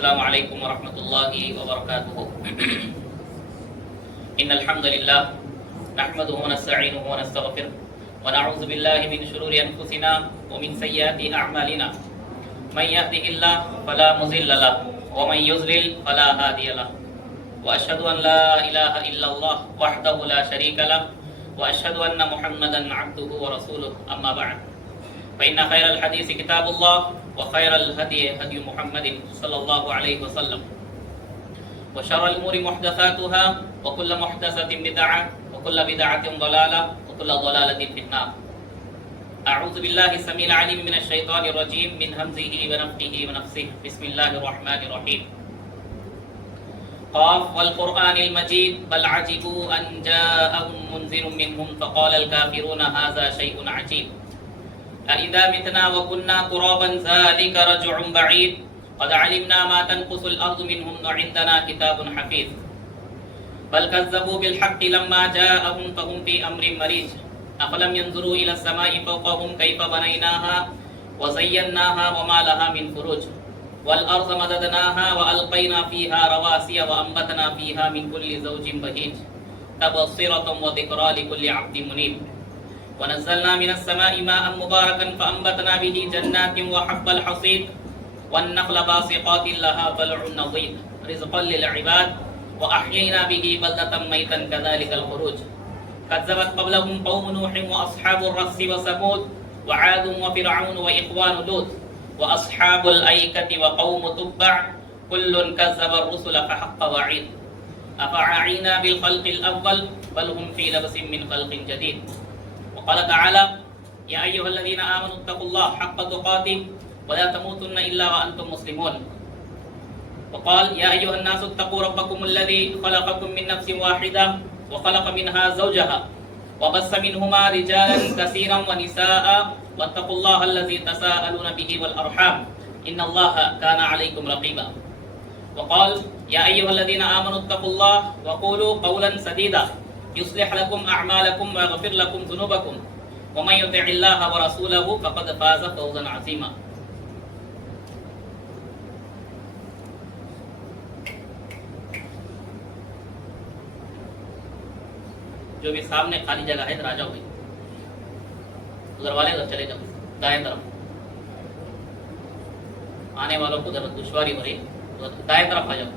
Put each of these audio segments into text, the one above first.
السلام عليكم ورحمة الله وبركاته. إن الحمد لله نحمده ونستعينه ونستغفره ونعوذ بالله من شرور أنفسنا ومن سيئات أعمالنا. من يهده الله فلا مضل له ومن يضلل فلا هادي له. وأشهد أن لا إله إلا الله وحده لا شريك له وأشهد أن محمدا عبده ورسوله. أما بعد فإن خير الحديث كتاب الله وخير الهدي هدي محمد صلى الله عليه وسلم وشر الأمور محدثاتها وكل محدثة بدعة وكل بدعة ضلالة وكل ضلالة في النار. أعوذ بالله السميع العليم من الشيطان الرجيم من همزه ونفخه ونفثه. بسم الله الرحمن الرحيم. قاف والقرآن المجيد بل عجبوا أن جاءهم منذر منهم فقال الكافرون هذا شيء عجيب. أإذا متنا وكنا ترابا ذلك رجع بعيد قد علمنا ما تنقص الأرض منهم وعندنا كتاب حفيظ. بل كذبوا بالحق لما جاءهم فهم في أمر مريج. أفلم ينظروا إلى السماء فوقهم كيف بنيناها وزيناها وما لها من فروج والأرض مددناها وألقينا فيها رواسي وأنبتنا فيها من كل زوج بهيج تبصرة وذكرى لكل عبد منيب. ونزلنا من السماء ماء مباركا فأنبتنا به جنات وحب الحصيد والنخل باسقات لها طلع نضيد رزقا للعباد وأحيينا به بلدة ميتا كذلك الخروج. كذبت قبلهم قوم نوح وأصحاب الرس وثمود وعاد وفرعون وإخوان لوط وأصحاب الأيكة وقوم تبع كل كذب الرسل فحق وعيد. أفعينا بالخلق الأول بل هم في لبس من خلق جديد. وقال تعالى يا أيها الذين آمنوا اتقوا الله حق تقاته ولا تموتن إلا وأنتم مسلمون. وقال يا أيها الناس اتقوا ربكم الذي خلقكم من نفس واحدة وخلق منها زوجها وبث منهما رجالا كثيرا ونساء واتقوا الله الذي تساءلون به والأرحام إن الله كان عليكم رقيبا. وقال يا أيها الذين آمنوا اتقوا الله وقولوا قولا سديدا يصلح لكم أعمالكم ويغفر لكم ذنوبكم ومن يطع الله ورسوله فقد فاز فوزا عظيما. जो भी सामने खाली जगह है इधर आ जाओ भाई, उधर वाले उधर चले जाओ दाएं तरफ. आने वालों को जरा दुश्वारी हो रही है, दाएं तरफ आ जाओ.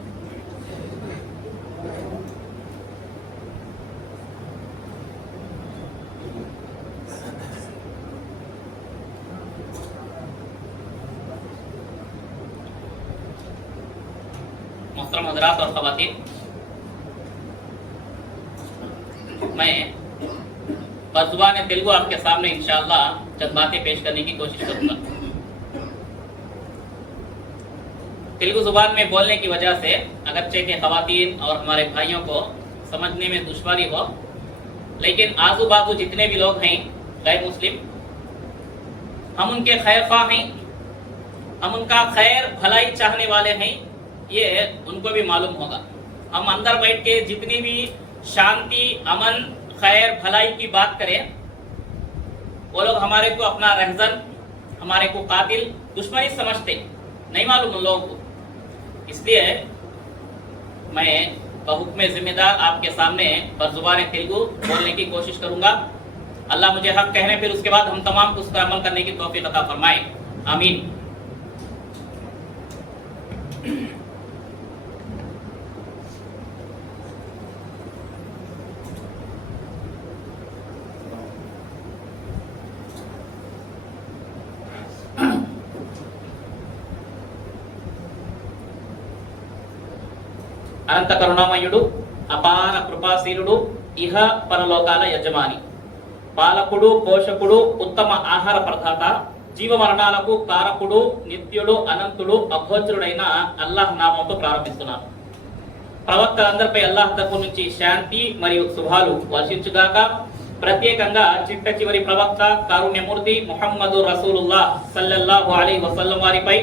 मोहतरम हज़रात और ख़वातीन, मैं बज़ुबान तेलुगु आपके सामने इंशाअल्लाह चंद बातें पेश करने की कोशिश करूंगा. तेलुगु जुबान में बोलने की वजह से अगरचे के ख़वातीन और हमारे भाइयों को समझने में दुश्वारी हो, लेकिन आजू बाजू जितने भी लोग हैं गैर मुस्लिम, हम उनके खैर ख्वाह हैं, हम उनका खैर भलाई चाहने वाले हैं, ये उनको भी मालूम होगा. हम अंदर बैठ के जितनी भी शांति अमन खैर भलाई की बात करें, वो लोग हमारे को अपना रहजन, हमारे को कातिल दुश्मनी समझते, नहीं मालूम उन लोगों को. इसलिए मैं बहुक्म जिम्मेदार आपके सामने बज़ुबान तेलुगु बोलने की कोशिश करूंगा. अल्लाह मुझे हक कहने, फिर उसके बाद हम तमाम को उस पर अमल करने की तौफीक अता फरमाए. आमीन. అనంత కరుణామయుడు అపార కృపాశీలుడు ఇహ పరలోకాల యజమాని పాలకుడు పోషకుడు ఉత్తమ ఆహార ప్రదాత జీవ మరణాలకు కారకుడు నిత్యుడు అనంతుడు అభోచరుడైన అల్లాహ్ నామంతో ప్రారంభిస్తున్నాను. ప్రవక్తలందరిపై అల్లాహ్ తరఫు నుంచి శాంతి మరియు శుభాలు వర్షించుగాక. ప్రత్యేకంగా చిట్ట చివరి ప్రవక్త కారుణ్యమూర్తి ముహమ్మదు రసూలుల్లాహ్ సల్లల్లాహు అలైహి వసల్లం వారిపై,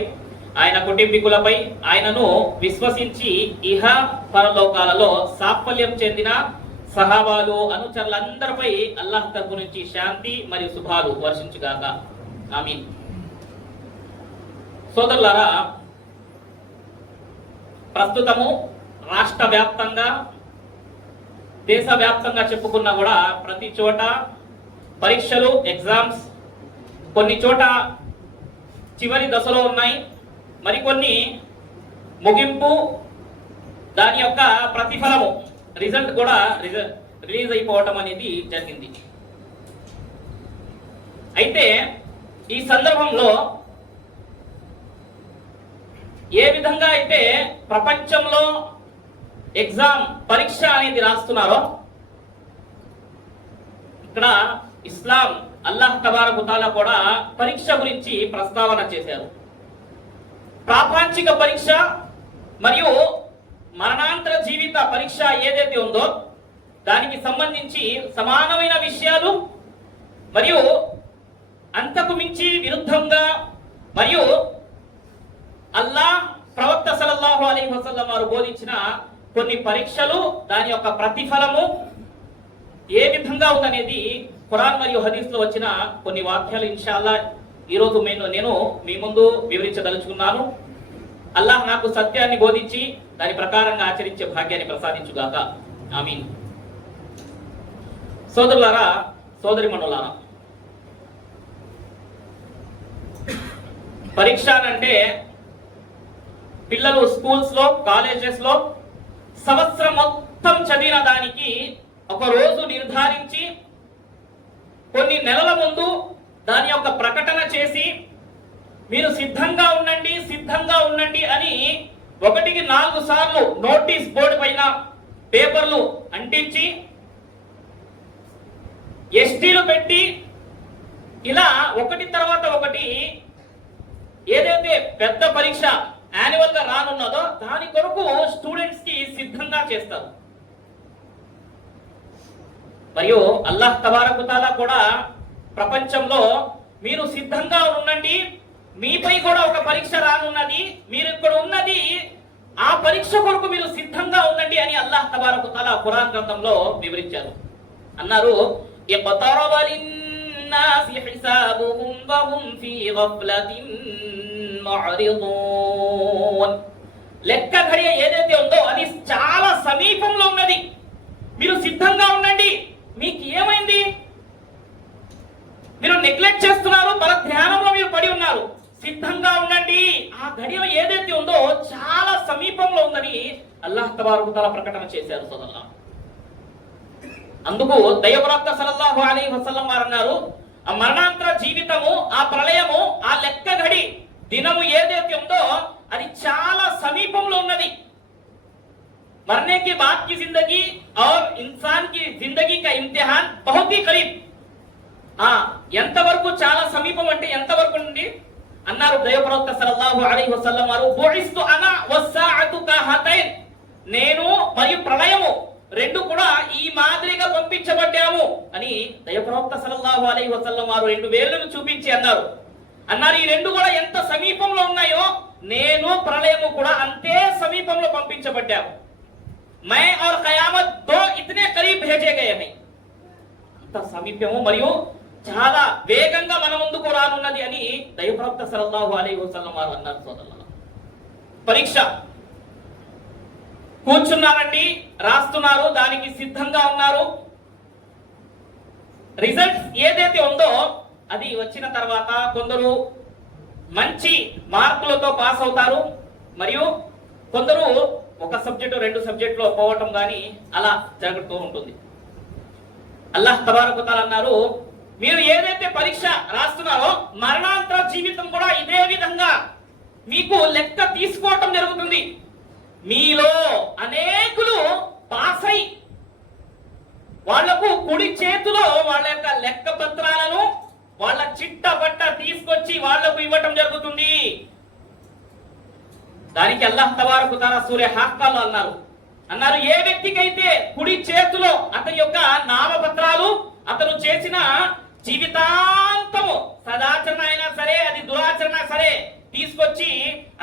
ఆయన కుటుంబీకులపై, ఆయనను విశ్వసించి ఇహ పరలోకాలలో సాఫల్యం చెందిన సహాబాలు అనుచరులందరిపై అల్లాహ్ తరఫు నుంచి శాంతి మరియు శుభాలు వర్షించుగాక. ఆమీన్. సోదరులారా, ప్రస్తుతము రాష్ట్ర వ్యాప్తంగా దేశవ్యాప్తంగా చెప్పుకున్నా కూడా ప్రతి చోట పరీక్షలు ఎగ్జామ్స్ కొన్ని చోట చివరి దశలో ఉన్నాయి, మరికొన్ని ముగింపు దాని యొక్క ప్రతిఫలము రిజల్ట్ కూడా రిలీజ్ అయిపోవటం అనేది జరిగింది. అయితే ఈ సందర్భంలో ఏ విధంగా అయితే ప్రపంచంలో ఎగ్జామ్ పరీక్ష అనేది రాస్తున్నారో ఇక్కడ ఇస్లాం అల్లాహ్ తబారక తాలా కూడా పరీక్ష గురించి ప్రస్తావన చేశారు. ప్రాపంచిక పరీక్ష మరియు మరణాంతర జీవిత పరీక్ష ఏదైతే ఉందో దానికి సంబంధించి సమానమైన విషయాలు మరియు అంతకు మించి విరుద్ధంగా మరియు అల్లాహ్ ప్రవక్త సల్లల్లాహు అలైహి వసల్లం వారు బోధించిన కొన్ని పరీక్షలు దాని యొక్క ప్రతిఫలము ఏ విధంగా ఉందనేది ఖురాన్ మరియు హదీస్ లో వచ్చిన కొన్ని వాక్యాలు ఇన్షాల్లా ఈరోజు నేను మీ ముందు వివరించదలుచుకున్నాను. అల్లాహ్ నాకు సత్యాన్ని బోధించి దాని ప్రకారంగా ఆచరించే భాగ్యాన్ని ప్రసాదించుగాక. ఆమీన్. సోదరులారా, సోదరిమణులారా, పరీక్ష అంటే పిల్లలు స్కూల్స్ లో కాలేజెస్ లో సంవత్సరం మొత్తం చదివిన దానికి ఒక రోజు నిర్ధారించి కొన్ని నెలల ముందు దాని యొక్క ప్రకటన చేసి మీరు సిద్ధంగా ఉండండి అని 1-4 సార్లు నోటీస్ బోర్డు పైన పేపర్లు అంటించి ఎస్టీలు పెట్టి ఇలా ఒకటి తర్వాత ఒకటి ఏదైతే పెద్ద పరీక్ష యాన్యువల్ గా రానున్నదో దాని కొరకు స్టూడెంట్స్ కి సిద్ధంగా చేస్తారు. మరియు అల్లాహ్ తబారక తాలా కూడా ప్రపంచంలో మీరు సిద్ధంగా ఉండండి, మీపై కూడా ఒక పరీక్ష రానున్నది, మీరు ఇక్కడ ఉన్నది ఆ పరీక్ష కొరకు మీరు సిద్ధంగా ఉండండి అని అల్లాహ్ తబారక తాలా ఖురాన్ గ్రంథంలో వివరించారు. అన్నారు, ఇఖ్తరబ లిన్నాసి హిసాబుహుం వహుం ఫీ గఫ్లతిన్ ముఅరిదూన్. లెక్క ఘడియ ఏదైతే ఉందో అది చాలా సమీపంలో ఉన్నది, మీరు సిద్ధంగా ఉండండి. మీకు ఏమైంది? మీరు నెగ్లెక్ట్ చేస్తున్నారు, పర ధ్యానంలో మీరు పడి ఉన్నారు. సిద్ధంగా ఉండండి, ఆ గడియ ఏదైతే ఉందో చాలా సమీపంలో ఉందని అల్లాహ్ తబారక తాలా ప్రకటన చేశారు. సోదరులారా, అందుకు దైవప్రవక్త సల్లల్లాహు అలైహి వసల్లం వారు అన్నారు, ఆ మరణాంతర జీవితము, ఆ ప్రళయము, ఆ లెక్క గడి దినము ఏదైతే ఉందో అది చాలా సమీపంలో ఉన్నది. मरने के बाद की जिंदगी और इंसान की जिंदगी का इम्तिहान बहुत ही करीब. ఎంతవరకు చాలా సమీపం అంటే ఎంతవరకు ఉంది అన్నారు దైవప్రవక్త సల్లల్లాహు అలైహి వసల్లం వారు, బుఇస్తు అనా వస్సాఅతు కహతైన్. నేను మరియు ప్రళయము రెండు కూడా ఈ మాదిరిగా పంపించబడ్డాము అని దైవప్రవక్త సల్లల్లాహు అలైహి వసల్లం వారు 2 వేళ్లను చూపించి అన్నారు. ఈ రెండు కూడా ఎంత సమీపంలో ఉన్నాయో నేను ప్రళయము కూడా అంతే సమీపంలో పంపించబడ్డాము. मैं और कयामत दो इतने करीब भेजे गए हैं. అంత సమీపము మరియు చాలా వేగంగా మన ముందుకు రానున్నది అని దైవప్రవక్త సల్లల్లాహు అలైహి వసల్లం వారు అన్నారు. సోదరులారా, పరీక్ష కూర్చున్నారండి, రాస్తున్నారు, దానికి సిద్ధంగా ఉన్నారు. రిజల్ట్స్ ఏదైతే ఉందో అది వచ్చిన తర్వాత కొందరు మంచి మార్కులతో పాస్ అవుతారు, మరియు కొందరు ఒక సబ్జెక్టు 2 సబ్జెక్టులో పోవటం కానీ అలా జరుగుతూ ఉంటుంది. అల్లాహ్ తబారక తాలా అన్నారు, మీరు ఏదైతే పరీక్ష రాస్తున్నారో మరణాంతర జీవితం కూడా ఇదే విధంగా మీకు లెక్క తీసుకోవటం జరుగుతుంది. మీలో అనేకులు పాస్ అయి వాళ్లకు కుడి చేతిలో వాళ్ళ యొక్క లెక్క పత్రాలను వాళ్ళ చిట్ట పట్ట తీసుకొచ్చి వాళ్లకు ఇవ్వటం జరుగుతుంది. దానికి అల్లాహ్ తబారక తాలా సూర హక్కాలో అన్నారు, ఏ వ్యక్తికైతే కుడి చేతిలో అతని యొక్క నామపత్రాలు, అతను చేసిన జీవితాంతము సదాచరణ అయినా సరే అది దురాచరణ సరే తీసుకొచ్చి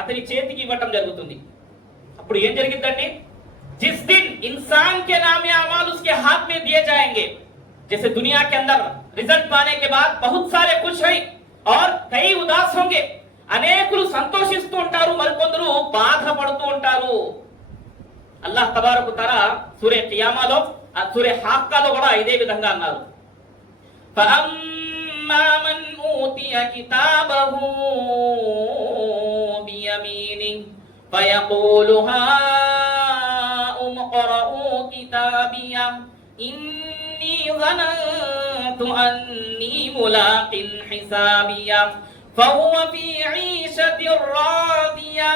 అతని చేతికి ఇవ్వటం జరుగుతుంది. అప్పుడు ఏం జరిగిందండి? जिस दिन इंसान के नाम या अमाल उसके हाथ में दिए जाएंगे, जैसे दुनिया के अंदर रिजल्ट पाने के बाद बहुत सारे खुश हैं और कई उदास होंगे, అనేకులు సంతోషిస్తూ ఉంటారు, మరికొందరు బాధపడుతూ ఉంటారు. అల్లాహ్ తబారక్ తఆలా సూరే ఖియామాలో, సూరే హాక్కాలో కూడా ఇదే విధంగా అన్నారు. ఫఅమ్మా మన్ ఊతియ కితాబహు బియమీనిహి ఫయఖూలు హాఉమ్ ఇఖ్రఊ కితాబియా ఇన్నీ ظننtu అన్నీ ములాకిన్ హిసాబియా ఫహువ ఫీ ఈషతిర్ రాదియా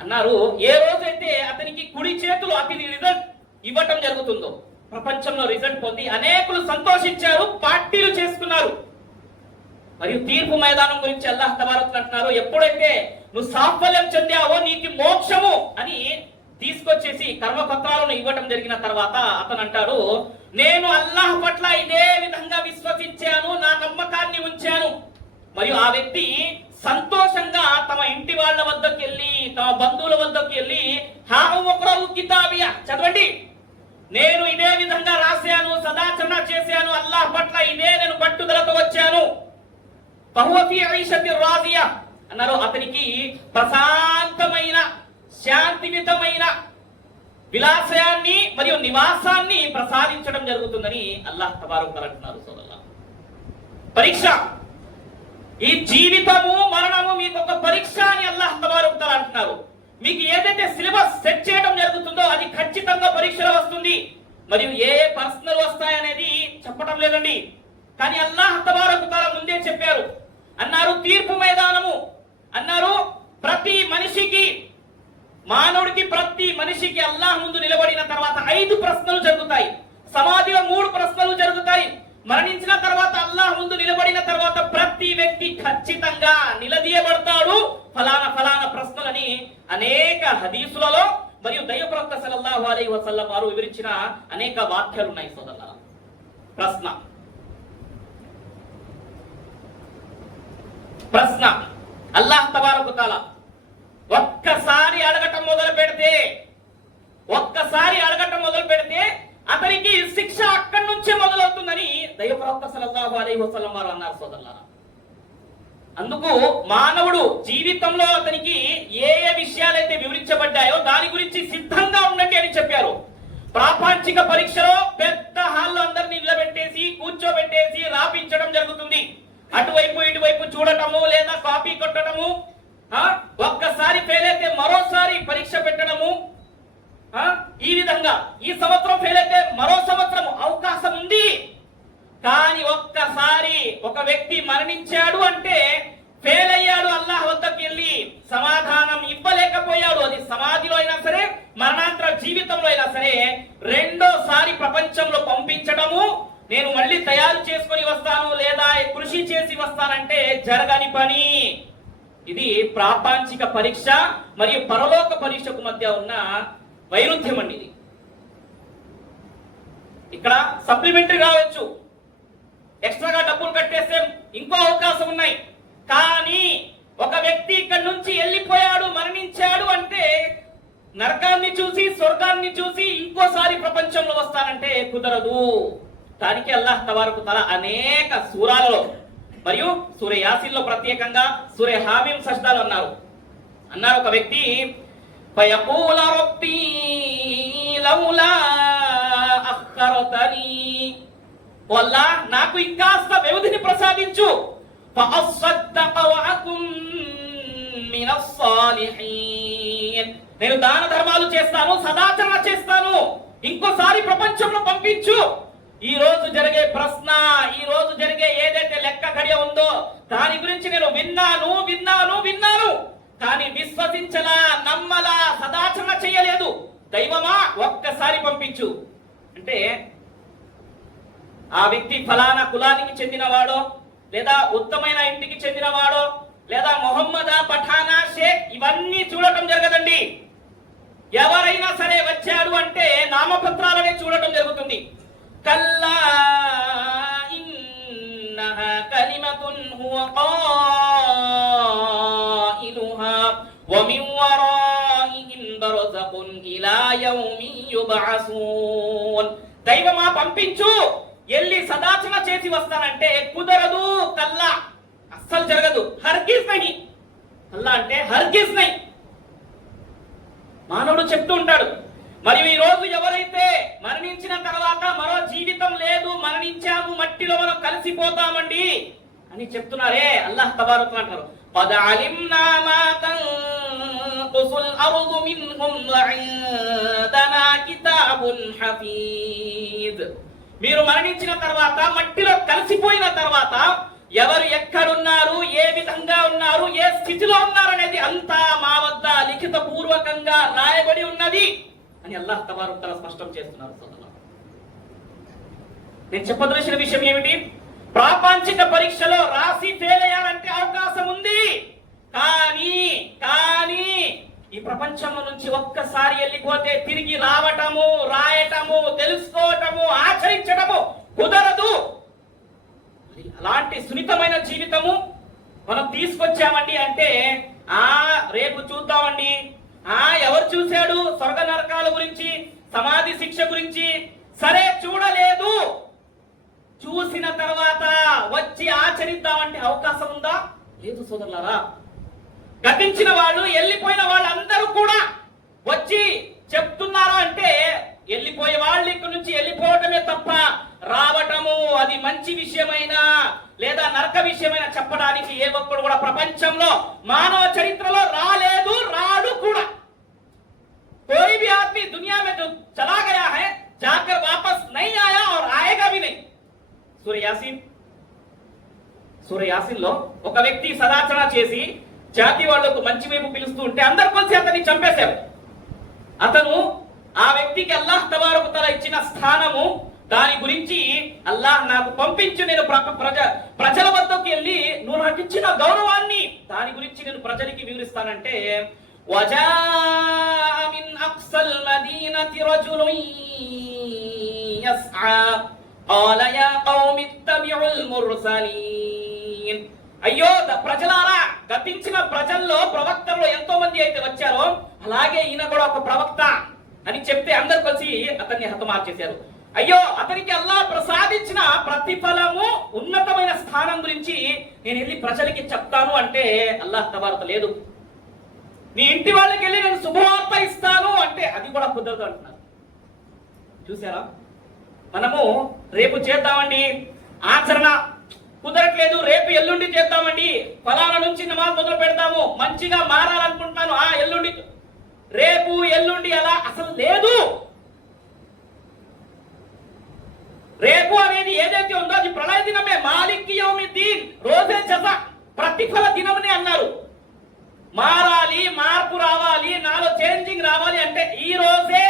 అన్నారు. ఏ రోజైతే అతనికి కుడి చేతులు అతని రిజల్ట్ ఇవ్వటం జరుగుతుందో, ప్రపంచంలో రిజల్ట్ పొంది అనేకులు సంతోషించారు, పార్టీలు చేసుకున్నారు. మరియు తీర్పు మైదానం గురించి అల్లాహ్ తబారక్ అంటున్నారు, ఎప్పుడైతే నువ్వు సాఫల్యం చెందావో నీకు మోక్షము అని తీసుకొచ్చేసి కర్మపత్రాలను ఇవ్వటం జరిగిన తర్వాత అతను అంటాడు, నేను అల్లాహ్ పట్ల ఇదే విధంగా విశ్వసించాను, నా నమ్మకాన్ని ఉంచాను. మరియు ఆ వ్యక్తి సంతోషంగా తమ ఇంటి వాళ్ళ వద్దకు వెళ్ళి, తమ బంధువుల వద్దకు వెళ్ళి హాఉమ్ ఇఖ్రఊ కితాబియా చదవండి, నేను ఇదే విధంగా రాశాను, సదాచరణ చేశాను, అల్లాహ్ పట్ల ఇదే నేను పట్టుదలతో వచ్చాను. ఫహువ ఫీ ఈషతిర్ రాదియా అన్నారు. అతనికి ప్రశాంతమైన శాంతియుతమైన విలాసాన్ని మరియు నివాసాన్ని ప్రసాదించడం జరుగుతుందని అల్లాహ్ తబారక్ అంటున్నారు. సోదరులారా, పరీక్ష, ఈ జీవితము మరణము మీకు ఒక పరీక్ష అని అల్లాహ్ తబారక్ అంటున్నారు. మీకు ఏదైతే సిలబస్ సెట్ చేయడం జరుగుతుందో అది ఖచ్చితంగా పరీక్షలో వస్తుంది. మరియు ఏ ప్రశ్నలు వస్తాయనేది చెప్పడం లేదండి, కానీ అల్లాహ్ తబారక్ ముందే చెప్పారు. అన్నారు తీర్పు మైదానము అన్నారు, ప్రతి మనిషికి, మానవుడికి, ప్రతి మనిషికి అల్లాహ్ ముందు నిలబడిన తర్వాత 5 ప్రశ్నలు జరుగుతాయి. సమాధిలో 3 ప్రశ్నలు జరుగుతాయి. మరణించిన తర్వాత అల్లాహ్ ముందు నిలబడిన తర్వాత ప్రతి వ్యక్తి ఖచ్చితంగా నిలదీయబడతాడు. ఫలానా ఫలానా ప్రశ్నలని అనేక హదీసులలో మరియు దైవ ప్రవక్త సల్లల్లాహు అలైహి వసల్లం వారు వివరించిన అనేక వాక్యాలు ఉన్నాయి. సోదరులారా, ప్రశ్న అల్లాహ్ తబారక్ తఆలా ఒక్కసారి అడగటం మొదలు పెడితే అతనికి శిక్ష అక్కడి నుంచే మొదలవుతుందని దైవ ప్రవక్త సల్లల్లాహు అలైహి వసల్లం వారు అన్నారు. సోదరులారా, అందుకు మానవుడు జీవితంలో అతనికి ఏ ఏ విషయాలైతే వివరించబడ్డాయో దాని గురించి సిద్ధంగా ఉండండి అని చెప్పారు. ప్రాపంచిక పరీక్షలో పెద్ద హాల్లో అందరినీ నిలబెట్టేసి కూర్చోబెట్టేసి రాపించడం జరుగుతుంది. అటువైపు ఇటువైపు చూడటము లేదా కాపీ కొట్టడము, ఒక్కసారి ఫెయిల్ అయితే మరోసారి పరీక్ష పెట్టడము, ఈ విధంగా ఈ సంవత్సరం ఫెయిల్ అయితే మరో సంవత్సరం అవకాశం ఉంది. కానీ ఒక్కసారి ఒక వ్యక్తి మరణించాడు అంటే ఫెయిల్ అయ్యాడు, అల్లాహ్ వద్దకు వెళ్ళి సమాధానం ఇవ్వలేకపోయాడు, అది సమాధిలో అయినా సరే మరణాంతర జీవితంలో అయినా సరే, రెండోసారి ప్రపంచంలో పంపించడము, నేను మళ్ళీ తయారు చేసుకొని వస్తాను లేదా కృషి చేసి వస్తానంటే జరగని పని. ఇది ప్రాపంచిక పరీక్ష మరియు పరలోక పరీక్షకు మధ్య ఉన్న వైరుధ్యం అండి. ఇది ఇక్కడ సప్లిమెంటరీ రావచ్చు, ఎక్స్ట్రాగా డబ్బులు కట్టేస్తే ఇంకో అవకాశం ఉన్నాయి. కానీ ఒక వ్యక్తి ఇక్కడ నుంచి వెళ్ళిపోయాడు, మరణించాడు అంటే నరకాన్ని చూసి స్వర్గాన్ని చూసి ఇంకోసారి ప్రపంచంలో వస్తానంటే కుదరదు. దానికి అల్లాహ్ తబారక్ తఆలా అనేక సూరాలలో మరియు సూరే యాసీన్లో ప్రత్యేకంగా సూరే హామీం సజ్దాలు అన్నారు. ఒక వ్యక్తి ఫయఖూల రబ్బీ లౌలా అఖ్ఖరతనీ, అల్లాహ్ నాకు ఇంకాస్త వ్యవధిని ప్రసాదించు, ఫఅస్సద్దఖ వఅకున్ మినస్ సాలిహీన్, నేను దాన ధర్మాలు చేస్తాను, సదాచరణ చేస్తాను, ఇంకోసారి ప్రపంచంలో పంపించు. ఈ రోజు జరిగే ప్రశ్న, ఈ రోజు జరిగే ఏదైతే లెక్క గడియ ఉందో దాని గురించి నేను విన్నాను, కానీ విశ్వసించలా, నమ్మలా, సదాచరణ చేయలేదు. దైవమా ఒక్కసారి పంపించు అంటే ఆ వ్యక్తి ఫలానా కులానికి చెందినవాడో లేదా ఉత్తమైన ఇంటికి చెందినవాడో లేదా మొహమ్మదా పఠానా షేక్ ఇవన్నీ చూడటం జరగదండి. ఎవరైనా సరే వచ్చాడు అంటే నామపత్రాలనే చూడటం జరుగుతుంది. కల్లా ఇన్నహా కలిమతున్ హువ ఖాయిలుహా వ మిన్ వరాయిహిం బర్జఖున్ ఇలా యౌమి యుబ్అసూన్. దైవమా పంపించు, ఎల్లి సదాచరణ చేసి వస్తానంటే కుదరదు, కల్లా అస్సలు జరగదు, హర్గిజ్ నహీ. అల్లా అంటే హర్గిజ్ నై. మానవుడు చెప్తూ ఉంటాడు. మరియు ఈ రోజు ఎవరైతే మరణించిన తర్వాత మరో జీవితం లేదు, మరణించాము, మట్టిలో మనం కలిసిపోతామండి అని చెప్తున్నారే, అల్లాహ్ తబారక అంటారు, قد علمنا ما تنقص الأرض منهم وعندنا كتاب حفيظ. మీరు మరణించిన తర్వాత మట్టిలో కలిసిపోయిన తర్వాత ఎవరు ఎక్కడున్నారు, ఏ విధంగా ఉన్నారు, ఏ స్థితిలో ఉన్నారు అనేది అంతా మా వద్ద లిఖిత పూర్వకంగా రాయబడి ఉన్నది అని అల్లాహ్ తబారక తఆలా స్పష్టం చేస్తున్నారు. నేను చెప్పదలసిన విషయం ఏమిటి? ప్రాపంచిక పరీక్షలో రాసి ఫెయిల్ అయ్యాలంటే అవకాశం ఉంది. కానీ ఈ ప్రపంచంలో నుంచి ఒక్కసారి వెళ్ళిపోతే తిరిగి రావటము, రాయటము, తెలుసుకోవటము, ఆచరించటము కుదరదు. అలాంటి సున్నితమైన జీవితము మనం తీసుకొచ్చామండి అంటే రేపు చూద్దామండి, ఎవరు చూశాడు స్వర్గ నరకాల గురించి, సమాధి శిక్ష గురించి? సరే చూడలేదు, చూసిన తర్వాత వచ్చి ఆచరిద్దామంటే అవకాశం ఉందా? లేదు సోదరులారా. గతించిన వాళ్ళు, వెళ్ళిపోయిన వాళ్ళందరూ కూడా వచ్చి చెప్తున్నారా అంటే వెళ్ళిపోయే వాళ్ళు ఇక్కడి నుంచి వెళ్ళిపోవటమే తప్ప రావటము, అది మంచి విషయమైనా లేదా నరక విషయమైనా చెప్పడానికి ఏ ఒక్కడు కూడా ప్రపంచంలో మానవ చరిత్రలో రాలేదు, రాడు కూడా. कोई भी आदमी दुनिया में जो चला गया है जाकर वापस नहीं आया और आएगा भी नहीं. సూర యాసీన్ లో ఒక వ్యక్తి సదాచరణ చేసి జాతి వాళ్లకు మంచి వైపు పిలుస్తూ ఉంటే అందరు కలిసి అతన్ని చంపేశారు. ఆ వ్యక్తికి అల్లాహ్ తబారక తఆలా ఇచ్చిన స్థానము, దాని గురించి అల్లాహ్ నాకు పంపించు, నేను ప్రజల వద్దకు వెళ్ళి నువ్వు నాకు ఇచ్చిన గౌరవాన్ని దాని గురించి నేను ప్రజలకి వివరిస్తానంటే, وجاء من أقصى المدينة رجل يسعى قال يا قوم اتبعوا المرسلين. అయ్యో ప్రజలారా, గతించిన ప్రజల్లో ప్రవక్తల్లో ఎంతో మంది అయితే వచ్చారో అలాగే ఈయన కూడా ఒక ప్రవక్త అని చెప్తే అందరు కలిసి అతన్ని హతమార్చేశారు. అయ్యో అతనికి అల్లాహ్ ప్రసాదించిన ప్రతిఫలము, ఉన్నతమైన స్థానం గురించి నేను వెళ్ళి ప్రజలకి చెప్తాను అంటే అల్లాహ్ తబారక లేదు. నీ ఇంటి వాళ్ళకి వెళ్ళి నేను శుభవార్త ఇస్తాను అంటే అది కూడా కుదరదు అంటున్నారు. చూసారా? మనము రేపు చేద్దామండి ఆచరణ, కుదరట్లేదు, రేపు ఎల్లుండి చేద్దామండి, ఫలానా నుంచి నమాజ్ మొదలు పెడతాము, మంచిగా మారాలనుకుంటున్నాను, ఎల్లుండి, రేపు ఎల్లుండి అలా అసలు లేదు. రేపు అనేది ఏదైతే ఉందో అది ప్రళయ దినమే, మాలిక్ యౌమిద్దీన్, రోజే జజా, ప్రతిఫల దినమని అన్నారు. మారాలి, మార్పు రావాలి, నాలో చేంజింగ్ రావాలి అంటే ఈ రోజే.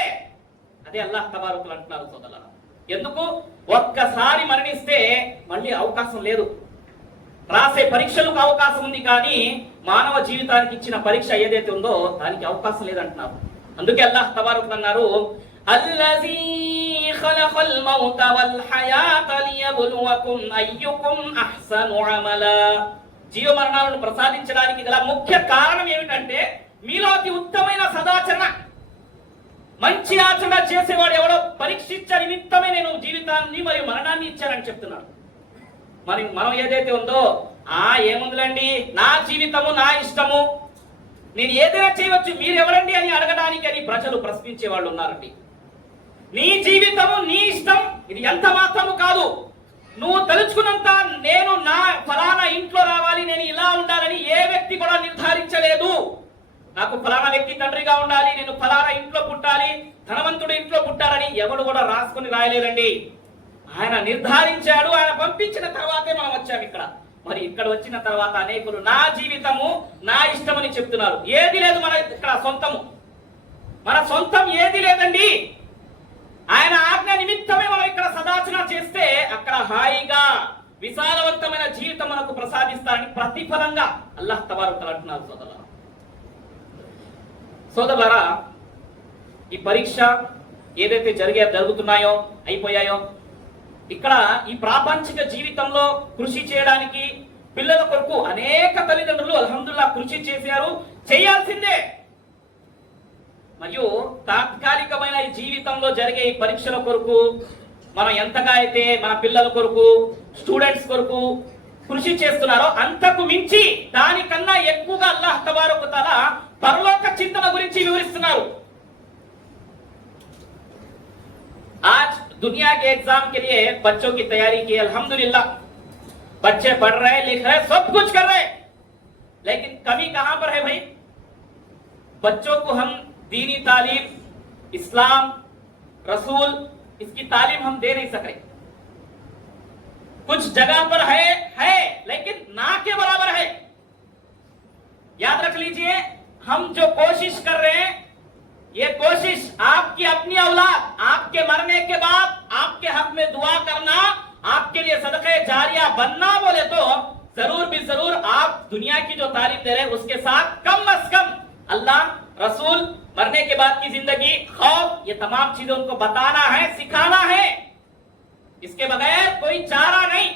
అదే అల్లాహ్ తబారక అంటున్నారు సోదరులారా. ఎందుకు? ఒక్కసారి మరణిస్తే మళ్ళీ అవకాశం లేదు. రాసే పరీక్షలకు అవకాశం ఉంది, కానీ మానవ జీవితానికి ఇచ్చిన పరీక్ష ఏదైతే ఉందో దానికి అవకాశం లేదంటున్నారు. అందుకే అల్లాహ్ తబారక అన్నారు, అల్లజీ ఖలఖల్ మౌత వల్ హయాత లియబ్లువకుం అయ్యుకుం అహ్సను అమలా. జీవ మరణాలను ప్రసాదించడానికి గల ముఖ్య కారణం ఏమిటంటే మీలో అతి ఉత్తమైన సదాచరణ, మంచి ఆచరణ చేసేవాడు ఎవడో పరీక్షించ నిమిత్తమే నేను జీవితాన్ని మరియు మరణాన్ని ఇచ్చానని చెప్తున్నాడు. మరి మనం ఏదైతే ఉందో ఏముందిలండి, నా జీవితము నా ఇష్టము, నేను ఏదైనా చేయవచ్చు, మీరెవరండి అని అడగడానికి అని ప్రజలు ప్రశ్నించే వాళ్ళు ఉన్నారండి. నీ జీవితము నీ ఇష్టం, ఇది ఎంత మాత్రము కాదు. నువ్వు తలుచుకున్నంత నేను నా ఫలానా ఇంట్లో రావాలి, నేను ఇలా ఉండాలని ఏ వ్యక్తి కూడా నిర్ధారించలేదు. నాకు ఫలానా వ్యక్తి తండ్రిగా ఉండాలి, నేను ఫలానా ఇంట్లో పుట్టాలి, ధనవంతుడు ఇంట్లో పుట్టాలని ఎవడు కూడా రాసుకుని రాయలేదండి. ఆయన నిర్ధారించాడు, ఆయన పంపించిన తర్వాతే మనం వచ్చాము ఇక్కడ. మరి ఇక్కడ వచ్చిన తర్వాత అనేకులు నా జీవితము నా ఇష్టమని చెప్తున్నారు. ఏది లేదు మన ఇక్కడ సొంతము, మన సొంతం ఏది లేదండి. ఆయన ఆజ్ఞ నిమిత్తమే మనం ఇక్కడ సదాచరణ చేస్తే అక్కడ హాయిగా విశాలవంతమైన జీవితం మనకు ప్రసాదిస్తారని ప్రతిఫలంగా అల్లాహ్ తబారక తఆలా అంటున్నారు. సోదరులారా, ఈ పరీక్ష ఏదైతే జరుగుతున్నాయో, అయిపోయాయో, ఇక్కడ ఈ ప్రాపంచిక జీవితంలో కృషి చేయడానికి పిల్లల కొరకు అనేక తల్లిదండ్రులు అల్హమ్దులిల్లాహ్ కృషి చేశారు, చేయాల్సిందే. మరియు తాత్కాలికమైన ఈ జీవితంలో జరిగే ఈ పరీక్షల కొరకు మనం ఎంతగా అయితే మన పిల్లల కొరకు, స్టూడెంట్స్ కొరకు కృషి చేస్తున్నారో అంతకు మించి దానికన్నా ఎక్కువగా అల్లాహ్ తబారక తఆలా పరలోక చింతన గురించి వివరిస్తున్నారు. आज दुनिया के एग्जाम के लिए बच्चों की तैयारी की, अल्हम्दुलिल्लाह बच्चे पढ़ रहे, लिख रहे, सब कुछ कर रहे, लेकिन कमी कहां पर है भाई? बच्चों को हम दीनी तालीम, इस्लाम, रसूल, इसकी तालीम हम दे नहीं सके. कुछ जगह पर है लेकिन ना के बराबर है. याद रख लीजिए, हम जो कोशिश कर रहे हैं, ये कोशिश आपकी अपनी औलाद आपके मरने के बाद आपके हक में दुआ करना, आपके लिए सदक़े जारिया बनना बोले तो जरूर भी जरूर आप दुनिया की जो तालीम दे रहे हैं उसके साथ कम अज कम अल्लाह, रसूल, मरने के बाद की जिंदगी, खौफ, ये तमाम चीजें उनको बताना है, सिखाना है. इसके बगैर कोई चारा नहीं.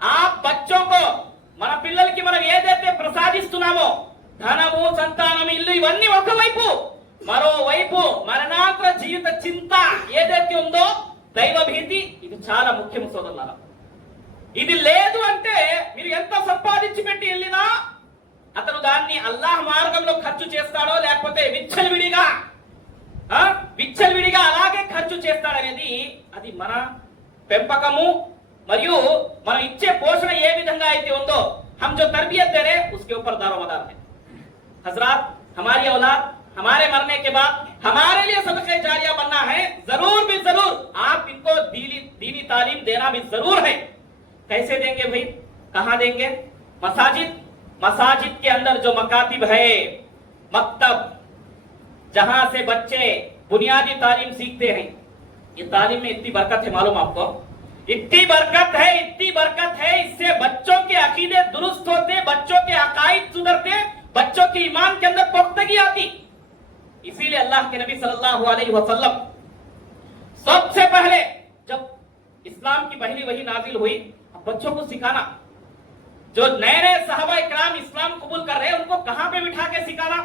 आप बच्चों को మన పిల్లలకి మనం ఏదైతే ప్రసాదిస్తున్నామో ధనము, సంతానం, ఇల్లు, ఇవన్నీ ఒకవైపు, మరోవైపు మరణాంతర జీవిత చింత ఏదైతే ఉందో దైవ భీతి, ఇది చాలా ముఖ్యం సోదరులారా. ఇది లేదు అంటే మీరు ఎంత సంపాదించి పెట్టి వెళ్ళినా అతను దాన్ని అల్లాహ్ మార్గంలో ఖర్చు చేస్తాడో లేకపోతే విచ్చలవిడిగా అలాగే ఖర్చు చేస్తాడనేది అది మన పెంపకము మరియు మనం ఇచ్చే పోషణ ఏ విధంగా అయితే ఉందో, हम जो तरबियत दे रहे उसके ऊपर दारोमदार है. हजरात, हमारी औलाद हमारे मरने के बाद हमारे लिए सदक़े जारिया बनना है. जरूर भी जरूर आप इनको दीनी तालीम देना भी जरूर है. कैसे देंगे भाई? कहां देंगे? मसाजिद के अंदर जो मकातिब है, मकतब, जहां से बच्चे बुनियादी तालीम सीखते हैं, ये तालीम में इतनी बरकत है, मालूम आपको? इतनी बरकत है. इससे बच्चों के अकीदे दुरुस्त होते, बच्चों के अकाइद सुधरते, बच्चों के ईमान के अंदर पुख्तगी आती. इसीलिए अल्लाह के नबी सल्लल्लाहु अलैहि वसल्लम सबसे पहले जब इस्लाम की पहली वही नाजिल हुई, बच्चों को सिखाना. जो नए नए सहाबा इकराम इस्लाम कबूल कर रहे हैं उनको कहां पे बिठा के सिखाना?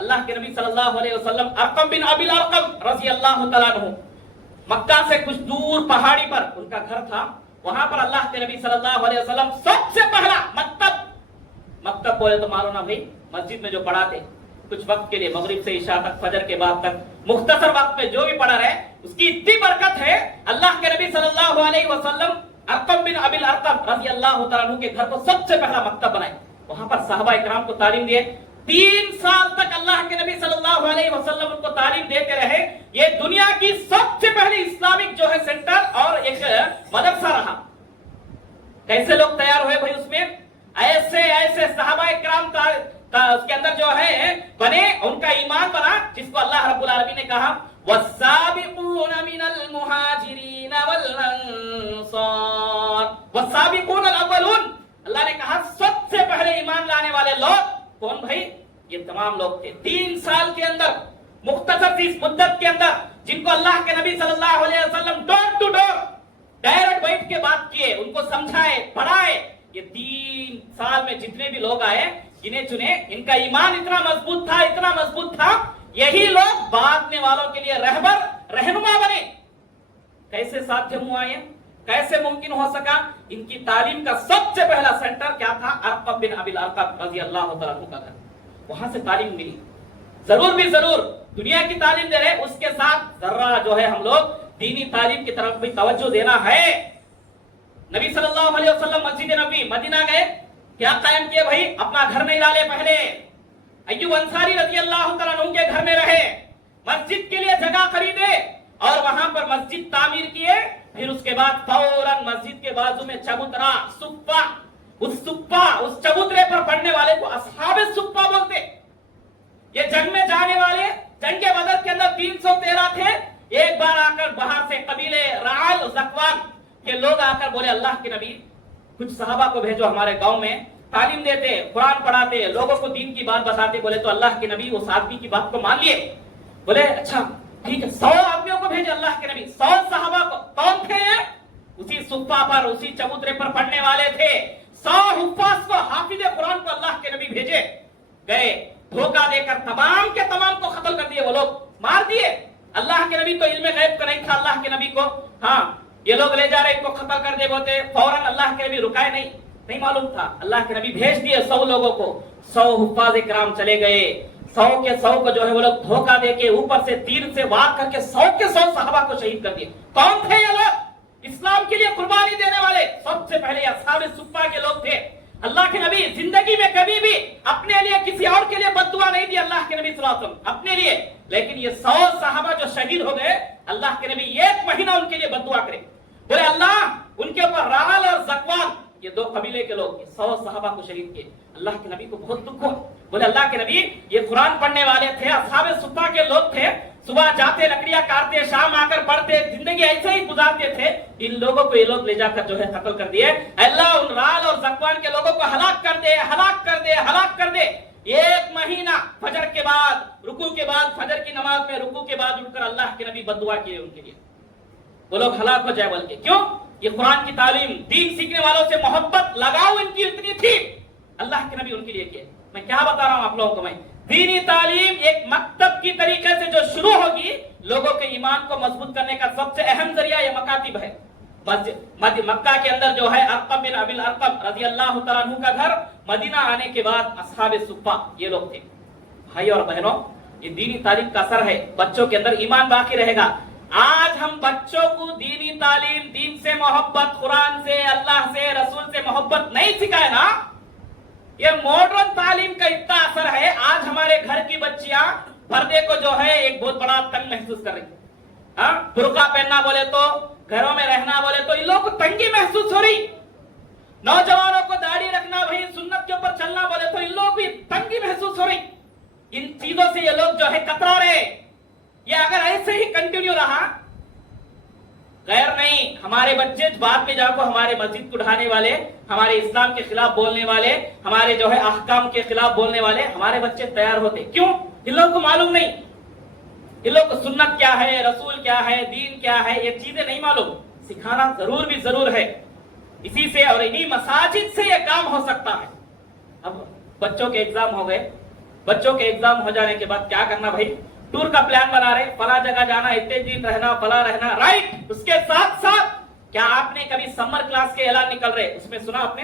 अल्लाह के नबी सल्लल्लाहु अलैहि वसल्लम अरकम बिन अबिल अरकम रज़ी अल्लाह तआला अन्हु, मक्का से कुछ दूर पहाड़ी पर उनका घर था. वहां पर अल्लाह के नबी सल्लल्लाहु अलैहि वसल्लम सबसे पहला मकतब बोले तो मालूम ना भाई, मस्जिद में जो पढ़ाते कुछ वक्त के लिए, मगरिब से इशा तक, फजर के बाद तक, मुख्तसर वक्त में जो भी पढ़ा रहे, उसकी इतनी बरकत है. अल्लाह के नबी सल्लल्लाहु अलैहि वसल्लम अरकम बिन अबिल अरकम रज़ी अल्लाह तआला अन्हु के घर को सबसे पहला मकतब बनाए. वहां पर सहाबा इकराम को तालीम दिए. 3 साल तक अल्लाह के नबी सल्लल्लाहु अलैहि वसल्लम उनको तालीम देते रहे. ये दुनिया की सबसे पहली इस्लामिक जो है सेंटर और एक मदरसा रहा. कैसे लोग तैयार हुए भाई उसमें? ऐसे सहाबा इकराम उसके अंदर जो है बने, उनका ईमान बना, जिसको अल्लाह रब्बुल आलमीन ने कहा वस्साबिकून मिनल मुहाजिरीन वल अंसार वस्साबिकून अल अव्वलून. अल्लाह ने कहा सबसे पहले ईमान लाने वाले लोग कौन भाई? ये तमाम लोग थे. 3 साल के अंदर, मुख्तसर सी मुद्दत के अंदर, जिनको अल्लाह के नबी सल्लल्लाहु अलैहि वसल्लम डोर टू डोर डायरेक्ट बैठ के बात किए, उनको समझाए, पढ़ाए. ये 3 साल में जितने भी लोग आए, गिने चुने, इनका ईमान इतना मजबूत था, यही लोग बांटने वालों के लिए रहनुमा बने. कैसे साध्य हुआ ये? कैसे मुमकिन हो सका? इनकी तालीम का सबसे पहला सेंटर क्या था? अरकम बिन अबिल अरकम रज़ी अल्लाह तआला अन्हु का घर. वहां से तालीम मिली. जरूर भी जरूर दुनिया की तालीम दे रहे, उसके साथ जरा जो है हम लोग दीनी तालीम की तरफ भी तवज्जो देना है. नबी सल्लल्लाहु अलैहि वसल्लम मस्जिद नबी मदीना गए, क्या कायम किए भाई? अपना घर नहीं डाले. पहले अय्यूब अंसारी रज़ी अल्लाह तआला अन्हु के घर में रहे, मस्जिद के लिए जगह खरीदे और वहां पर मस्जिद तामीर किए. फिर उसके बाद फौरन मस्जिद के बाजू में चबूतरा, सुप्पा, उस चबूतरे पर पढ़ने वाले को असहाबे सुप्पा बोलते. ये जंग में जाने वाले, जंग के बदर के अंदर 313 थे. एक बार आकर बाहर से कबीले राल ज़कवान के लोग आकर बोले अल्लाह के नबी, कुछ सहाबा को भेजो हमारे गांव में, तालीम देते, कुरान पढ़ाते, लोगों को दीन की बात बताते. बोले तो अल्लाह के नबी उस आदमी की बात को मान लिए. बोले अच्छा ठीक है, 100 आदमियों को भेजे अल्लाह के नबी, 100 सहाबा को. कौन थे? उसी सुप्पा पर, उसी चबूतरे पर पढ़ने वाले थे. 100 हुफ्फाज को, हाफिज़े कुरान को अल्लाह के नबी भेजे. गए, धोखा देकर तमाम के तमाम को कत्ल कर दिए. वो लोग मार दिए. अल्लाह के नबी को इल्मे गैब का नहीं था. अल्लाह के नबी को हाँ ये लोग ले जा रहे, इनको कत्ल कर दे बोलते. फौरन अल्लाह के नबी रुकाए नहीं, नहीं मालूम था। अल्लाह के नबी भेज दिए 100 लोगों को, 100 हुफ्फाज किराम चले गए, 100 के 100 को जो है वो लोग धोखा देके ऊपर से तीर से वार करके 100 के 100 सहाबा को शहीद कर दिए। कौन थे ये लोग? इस्लाम के लिए कुर्बानी देने वाले सबसे पहले असहाब सुफ्फा के लोग थे। अल्लाह के नबी जिंदगी में कभी भी अपने लिए किसी और के लिए बद्दुआ नहीं दी, अल्लाह के नबी सल्लल्लाहु अलैहि वसल्लम अपने लिए। लेकिन ये 100 सहाबा जो शहीद हो गए, अल्लाह के नबी 1 महीना उनके लिए बद्दुआ करे, बोले अल्लाह उनके ऊपर राल और ज़कवान, ये 2 कबीले के लोग 100 सहाबा को शहीद किए। अल्लाह के नबी को बहुत दुख हुआ, बोले अल्लाह के नबी ये कुरान पढ़ने वाले थे, असहाब सुफ्फा के लोग थे, सुबह जाते लकड़ियां काटते, शाम आकर पढ़ते, जिंदगी ऐसे ही गुजारते थे, इन लोगों को ये लोग ले जाकर जो है कत्ल कर दिए। अल्लाह उन राल और ज़कवान के लोगों को हलाक कर दे, हलाक कर दे, हलाक कर दे। 1 महीना फजर के बाद, रुकू के बाद, फजर की नमाज में रुकू के बाद उठकर अल्लाह के नबी बद्दुआ किए उनके लिए, वो लोग हलाक हो जाए बोल के। क्यों? ये कुरान की तालीम, दीन सीखने वालों से मोहब्बत लगाओ इनकी इतनी थी, अल्लाह के नबी उनके लिए किए। मैं क्या बता रहा हूं आप लोगों को, मैं दीनी तालीम एक मकतब की तरीके से जो शुरू होगी, लोगों के ईमान को मजबूत करने का सबसे अहम जरिया ये मकातिब है। मक्का के अंदर जो है अरकम बिन अबिल अरकम रज़ी अल्लाह तआला अन्हु का घर, मदीना आने के बाद असहाब सुफ्फा ये लोग थे। भाई और बहनों, ये दीनी तालीम का असर है, बच्चों के अंदर ईमान बाकी रहेगा। आज हम बच्चों को दीनी तालीम, दीन से मोहब्बत, कुरान से, अल्लाह से, रसूल से मोहब्बत नहीं सिखाए ना, ये मॉडर्न तालीम का इतना असर है। आज हमारे घर की बच्चियां पर्दे को जो है एक बहुत बड़ा तंग महसूस कर रही है। बुर्का पहनना बोले तो, घरों में रहना बोले तो इन लोगों को तंगी महसूस हो रही। नौजवानों को दाढ़ी रखना, भाई सुन्नत के ऊपर चलना बोले तो इन लोगों को तंगी महसूस हो रही। इन चीजों से ये लोग जो है कतरा रहे। ये अगर ऐसे ही कंटिन्यू रहा, गैर नहीं, हमारे बच्चे बाद में जाकर हमारे मस्जिद को ढाने वाले, हमारे इस्लाम के खिलाफ बोलने वाले, हमारे जो है अहकाम के खिलाफ बोलने वाले हमारे बच्चे तैयार होते। क्यों? इन लोगों को मालूम नहीं, इन लोगों को सुन्नत क्या है, रसूल क्या है, दीन क्या है, ये चीजें नहीं मालूम। सिखाना जरूर है। इसी से और इन्हीं मसाजिद से ये काम हो सकता है। अब बच्चों के एग्जाम हो गए, बच्चों के एग्जाम हो जाने के बाद क्या करना भाई? टूर का प्लान बना रहे, फला जगह जाना, इतने दिन रहना, फला रहना, राइट। उसके साथ साथ क्या आपने कभी समर क्लास के ऐलान निकल रहे, उसमें सुना आपने?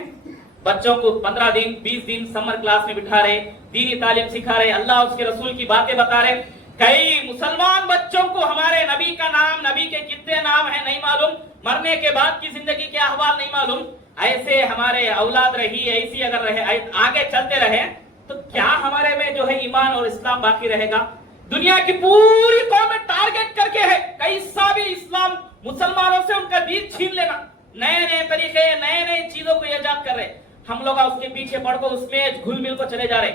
बच्चों को 15 दिन 20 दिन समर क्लास में बिठा रहे, दीनी तालीम सिखा रहे, अल्लाह उसके रसूल की बातें बता रहे। कई मुसलमान बच्चों को हमारे नबी का नाम, नबी के कितने नाम है नहीं मालूम, मरने के बाद की जिंदगी के अहवाल नहीं मालूम। ऐसे हमारे औलाद रही, ऐसी अगर रहे, आगे चलते रहे तो क्या हमारे में जो है ईमान और इस्लाम बाकी रहेगा? दुनिया की पूरी कौम में टारगेट करके है कैसा भी इस्लाम मुसलमानों से उनका दीन छीन लेना, नए नए तरीके, नए नए चीजों को इजाद कर रहे। हम लोग उसके पीछे पड़ को उसमें घुल मिल को चले जा रहे।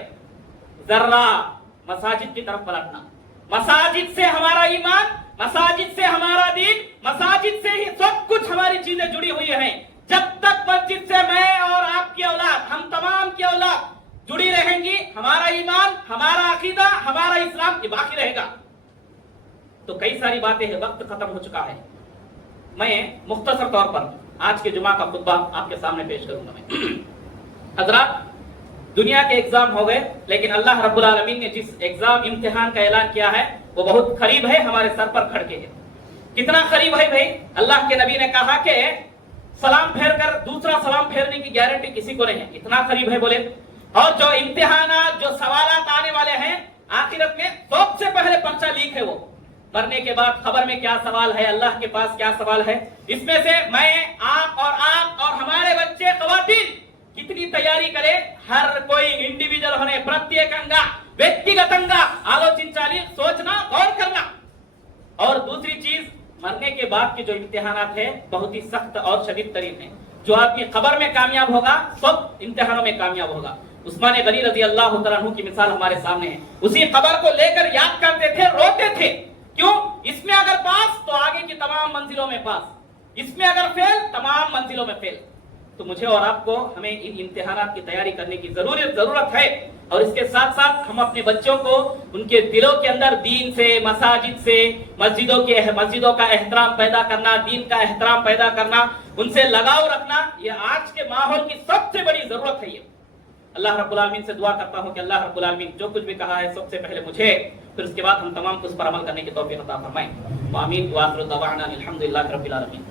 जरा मसाजिद की तरफ पलटना, मसाजिद से हमारा ईमान, मसाजिद से हमारा दीन, मसाजिद से ही सब कुछ हमारी चीजें जुड़ी हुई हैं। जब तक मस्जिद से मैं और आपकी औलाद, हम तमाम की औलाद जुड़ी रहेंगी, हमारा ईमान, हमारा अकीदा, हमारा इस्लाम ये बाकी रहेगा। तो कई सारी बातें हैं, वक्त खत्म हो चुका है। मैं मुख्तसर तौर पर आज के जुमा का खुतबा आपके सामने पेश करूंगा। मैं हजरात, दुनिया के एग्जाम हो गए, लेकिन अल्लाह रब्बुल आलमीन ने जिस एग्जाम इम्तिहान का ऐलान किया है वो बहुत करीब है, हमारे सर पर खड़के है। कितना करीब है भाई? अल्लाह के नबी ने कहा कि सलाम फेर कर दूसरा सलाम फेरने की गारंटी किसी को नहीं है, इतना करीब है बोले। और जो इम्तिहानात, जो सवालात आने वाले हैं आखिरत में, सबसे पहले पर्चा लीक है वो। मरने के बाद खबर में क्या सवाल है, अल्लाह के पास क्या सवाल है, इसमें से मैं, आप और हमारे बच्चे, ख्वातीन कितनी तैयारी करे, हर कोई इंडिविजुअल होने, प्रत्येकंगा, व्यक्तिगतंगा आलोचिंचाली, सोचना, गौर करना। और दूसरी चीज, मरने के बाद के जो इम्तिहानात है बहुत ही सख्त और शदीद तरीन है। जो आदमी खबर में कामयाब होगा सब इम्तिहानों में कामयाब होगा। उस्मान गनी रज़ी अल्लाह तआला अन्हु की मिसाल हमारे सामने है। उसी खबर को लेकर याद करते थे, रोते थे। क्यों? इसमें अगर पास तो आगे की तमाम मंजिलों में पास, इसमें अगर फेल तमाम मंजिलों में फेल। तो मुझे और आपको हमें इन इम्तिहानात की तैयारी करने की जरूरत है। और इसके साथ साथ हम अपने बच्चों को उनके दिलों के अंदर दीन से, मसाजिद से, मस्जिदों का एहतराम पैदा करना, दीन का एहतराम पैदा करना, उनसे लगाव रखना, ये आज के माहौल की सबसे बड़ी जरूरत है। ये अल्लाह रब्बुल आलमीन से दुआ करता हूँ कि अल्लाह रब्बुल आलमीन जो कुछ भी कहा है सबसे पहले मुझे, फिर उसके बाद हम तमाम को उस पर अमल करने की तौफीक अता फरमाएं। आमीन। व आखिरु दअवाना अनिल हम्दुलिल्लाहि रब्बिल आलमीन।